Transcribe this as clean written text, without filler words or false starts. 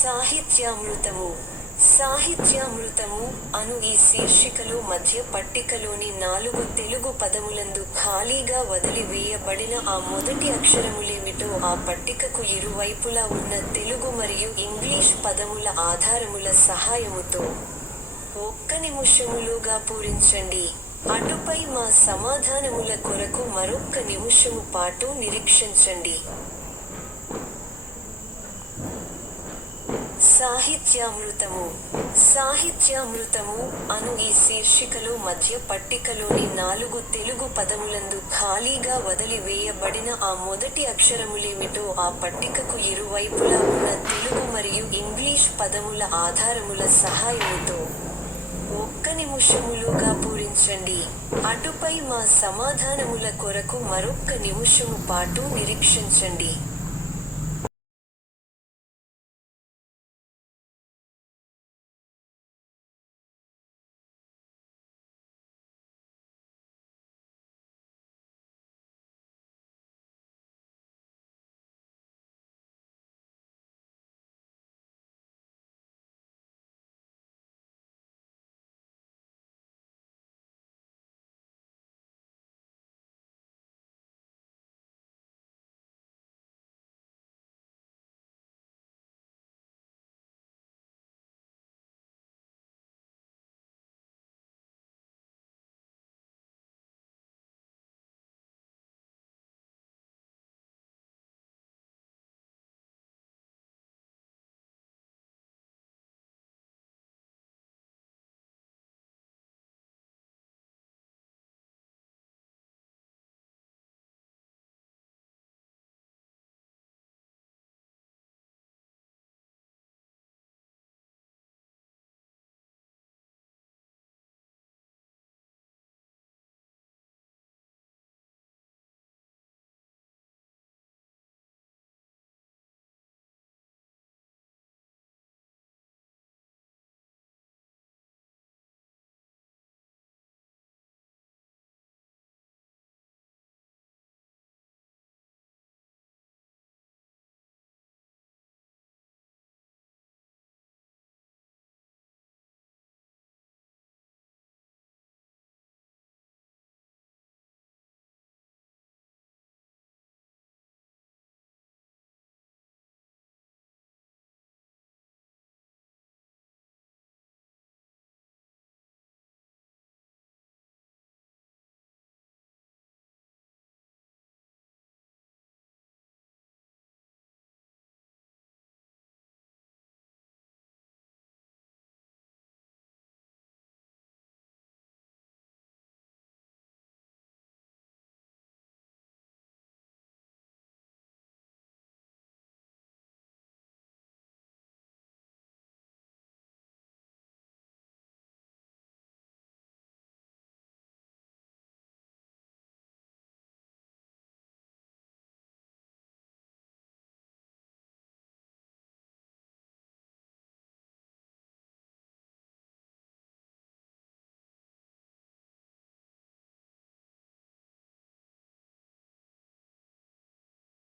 సాహిత్యామృతము. సాహిత్యామృతము అను ఈ శీర్షికలో మధ్య పట్టికలోని 4 తెలుగు పదములందు ఖాళీగా వదిలి వేయబడిన ఆ మొదటి అక్షరములేమిటో ఆ పట్టికకు ఇరువైపులా ఉన్న తెలుగు మరియు ఇంగ్లీష్ పదముల ఆధారముల సహాయముతో 1 నిమిషములోగా పూరించండి. అటుపై మా సమాధానముల కొరకు మరొక్క నిమిషము పాటు నిరీక్షించండి. సాహిత్యామృతము. సాహిత్యామృతము అను ఈ శీర్షికలో మధ్య పట్టికలోని 4 తెలుగు పదములందు ఖాళీగా వదిలి వేయబడిన ఆ మొదటి అక్షరములేమిటో ఆ పట్టికకు ఇరువైపులా ఉన్న తెలుగు మరియు ఇంగ్లీష్ పదముల ఆధారముల సహాయముతో 1 నిమిషములోగా పూరించండి. అటుపై మా సమాధానముల కొరకు మరొక్క నిమిషము పాటు నిరీక్షించండి.